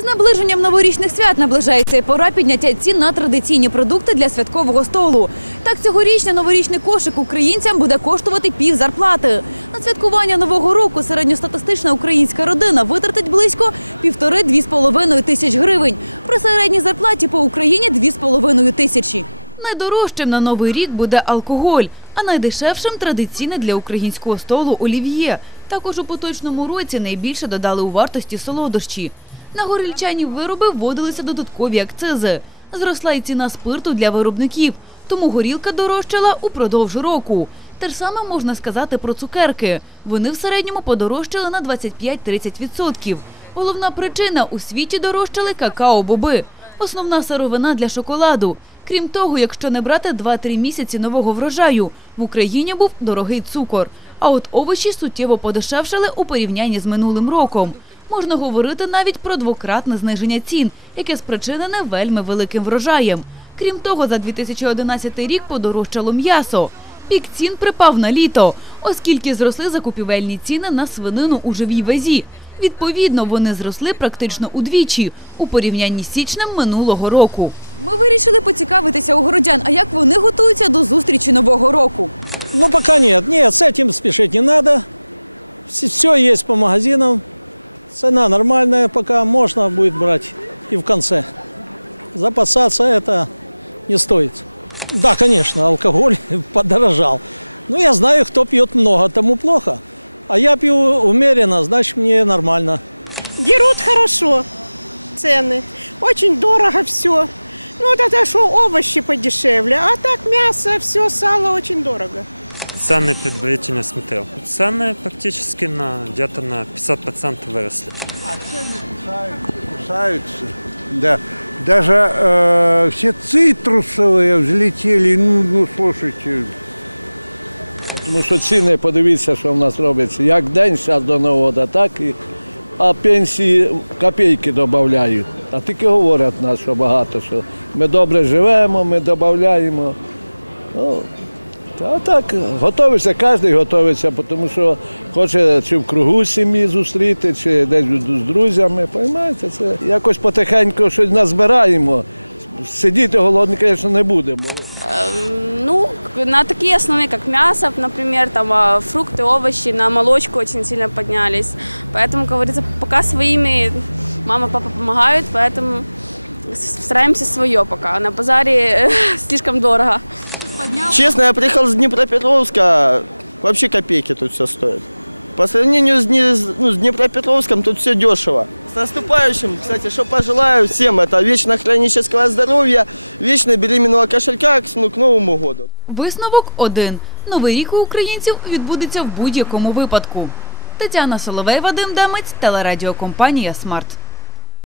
З наближенням новорічних свят наближається і пора підняття цін на традиційні продукти для святкового столу. Так цьогорічний новорічний кошик українцям буде коштувати пів зарплати. На святкування нового року середньостатистична українська родина витратить близько півтори-дві з половиною тисяч гривень. При середній зарплаті по Україні дві з половиною тисячі. Найдорожчим на новий рік буде алкоголь, а найдешевшим традиційне для українського столу олів'є. Також у поточному році найбільше додали у вартості солодощі. На горільчані вироби вводилися додаткові акцизи. Зросла й ціна спирту для виробників, тому горілка дорожчала упродовж року. Те ж саме можна сказати про цукерки. Вони в середньому подорожчали на 25-30%. Головна причина – у світі дорожчали какао-боби. Основна сировина для шоколаду. Крім того, якщо не брати 2-3 місяці нового врожаю, в Україні був дорогий цукор. А от овочі суттєво подешевшали у порівнянні з минулим роком. Можна говорити навіть про двократне зниження цін, яке спричинене вельми великим врожаєм. Крім того, за 2011 рік подорожчало м'ясо. Пік цін припав на літо, оскільки зросли закупівельні ціни на свинину у живій вазі. Відповідно, вони зросли практично удвічі у порівнянні з січнем минулого року. Ми вирішили поцікавитися у городян, а як вони готуються до зустрічі нового року. Ну, пока нет. Нет, с этим спешить не надо. Все есть по магазинам. Цена нормальная пока. Можно будет брать и в конце. Запасаться это не стоит. Да, конечно, алкоголь подорожал. Но я знаю, кто пьет много, тому плохо. А я пью умеренно, значит мне нормально. Дерут хорошо цены. Очень дорого все. Ну вот это что, овощи подешевле. А так мясо, все, сало очень дорого. Цены предварительно смотрел. Цены практически на где-то на 50% выросли. кусаются. Да. Даже э, все цитрусовые взлетели. Ну, ну слушайте, Тому що ціни, подивіться, що в нас робиться. Як день зараз до нового, так і а пенсії копійки додають. А тільки говорять нас, що багато, що ми добре живемо, ми додаємо. Ну, а так, готується, кожен готується, тому що хоче чи в кругу сім'ї зустріти, чи десь з друзями. Поймаєте, це якось потихеньку щось назбираємо. Сидіти голодні, звісно, не будемо. Ну, к- на такие основные, как мясо, например, там а, фрукты, овощи, на молочку очень сильно поднялись. Поэтому, как говорится, пока своими мама, папа помогают, поэтому с- стараемся свое пока. А на базаре слишком дорого. Честно, я приехал с Днепропетровска, вообще копейки тут все стоит. По сравнению с, ну, с Днепропетровском тут все дешево. С наступающим, кстати, что пожелаю всем, это вечно хронического здоровья, вечно беременного кошелька к, ну, к Новому году. Висновок один: новий рік у українців відбудеться в будь-якому випадку. Тетяна Соловей, Вадим Демець, телерадіокомпанія Смарт.